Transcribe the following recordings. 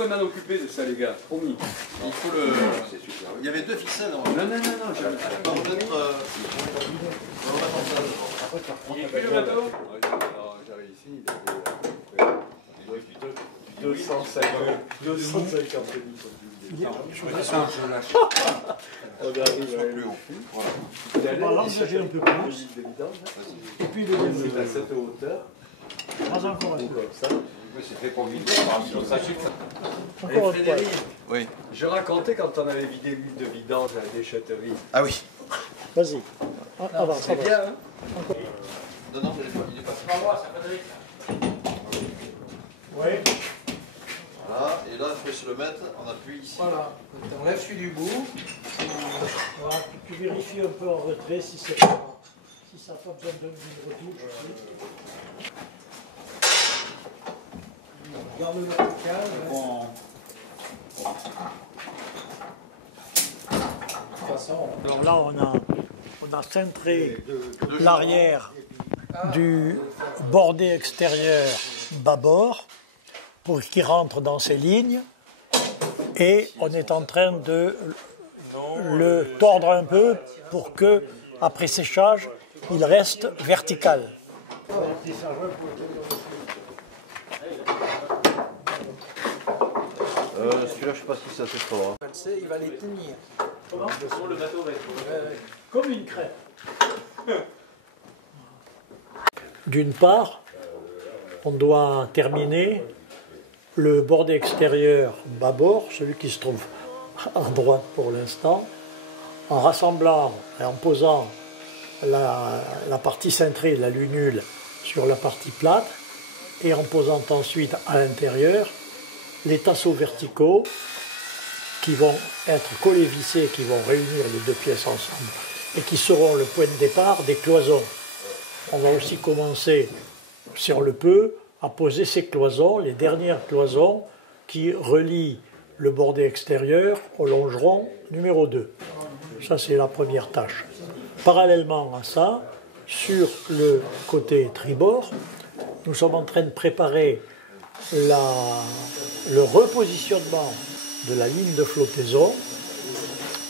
pourrez m'en occuper de ça, les gars, promis. Il faut le... Il y avait 2 ficelles. Non, j'avais pas. On va remettre en place. Il est plus le bateau? J'arrive ici, il avait 250 On arrive plus haut. On va l'engager un peu plus. Et puis le deuxième. C'est à cette hauteur. Pas encore un peu. Comme ça. C'est fait pour vite, sur ça. Encore un poil. Oui. Je racontais quand on avait vidé l'huile de vidange à la déchetterie. Ah oui. Vas-y. Avance, C'est avance. bien, hein? Non, non, il est pas. Oui. Voilà, et là, il faut se le mettre, on appuie ici. Voilà, on lève celui du bout. Voilà, tu vérifies un peu en retrait si ça n'a pas besoin d'une retouche. Garde le vertical. Bon. De toute façon, Alors là, on a cintré l'arrière du bordé extérieur bâbord pour qu'il rentre dans ses lignes et on est en train de le tordre un peu pour que, après séchage, il reste vertical. Celui-là, je sais pas si ça se fera. il va les tenir. Comment le bateau va être? Comme une crêpe. D'une part, on doit terminer le bordé extérieur bâbord, celui qui se trouve à droite pour l'instant, en rassemblant et en posant la partie cintrée de la lunule sur la partie plate et en posant ensuite à l'intérieur les tasseaux verticaux qui vont être collés vissés, qui vont réunir les deux pièces ensemble et qui seront le point de départ des cloisons. On va aussi commencer, si on le peut, à poser ces cloisons, les dernières cloisons qui relient le bordé extérieur au longeron numéro 2. Ça, c'est la première tâche. Parallèlement à ça, sur le côté tribord, nous sommes en train de préparer le repositionnement de la ligne de flottaison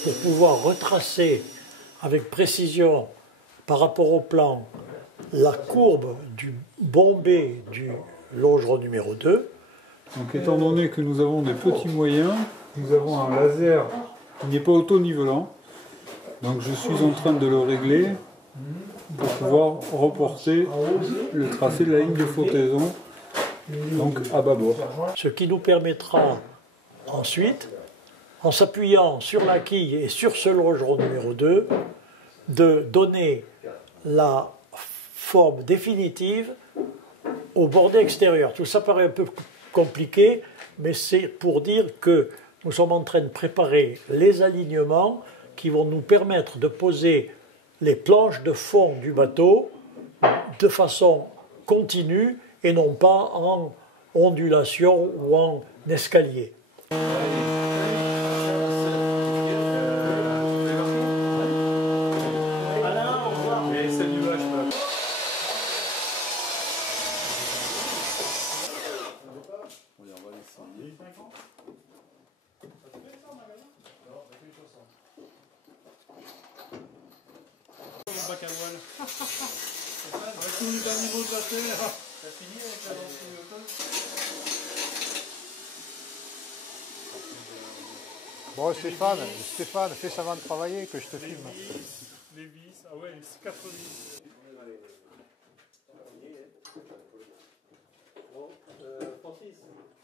pour pouvoir retracer avec précision par rapport au plan la courbe du bombé du longeron numéro 2. Donc étant donné que nous avons des petits moyens, nous avons un laser qui n'est pas auto-nivelant. Donc je suis en train de le régler pour pouvoir reporter le tracé de la ligne de flottaison donc à bâbord. Ce qui nous permettra ensuite, en s'appuyant sur la quille et sur ce longeron numéro 2, de donner la forme définitive au bordé extérieur. Tout ça paraît un peu compliqué, mais c'est pour dire que nous sommes en train de préparer les alignements qui vont nous permettre de poser les planches de fond du bateau de façon continue et non pas en ondulation ou en escalier. Bon Stéphane, fais ça avant de travailler que je te filme. Les vis, ah ouais, 4 vis. Francis,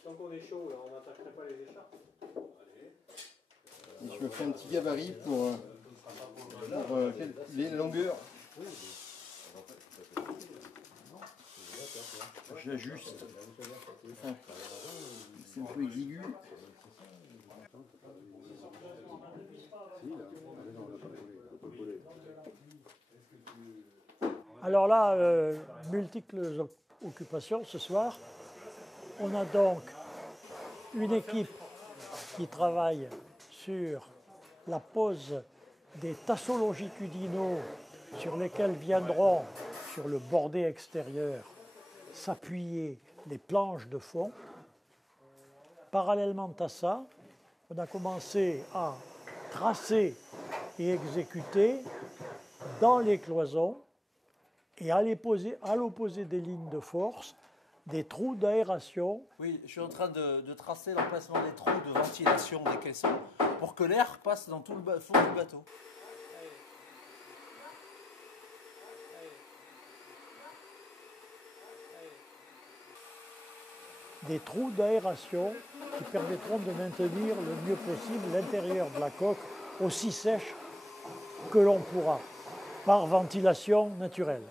tant qu'on est chaud, là, on n'attaquerait pas les écharpes. Je me fais un petit gabarit pour les longueurs. J'ajuste. Enfin, c'est un peu exigu. Alors là, multiples occupations ce soir. On a donc une équipe qui travaille sur la pose des tasseaux longitudinaux sur lesquels viendront, sur le bordé extérieur, s'appuyer les planches de fond. parallèlement à ça, on a commencé à tracer et exécuter dans les cloisons et à l'opposé des lignes de force, des trous d'aération. Oui, je suis en train de tracer l'emplacement des trous de ventilation des caissons pour que l'air passe dans tout le fond du bateau. Des trous d'aération qui permettront de maintenir le mieux possible l'intérieur de la coque aussi sèche que l'on pourra, par ventilation naturelle.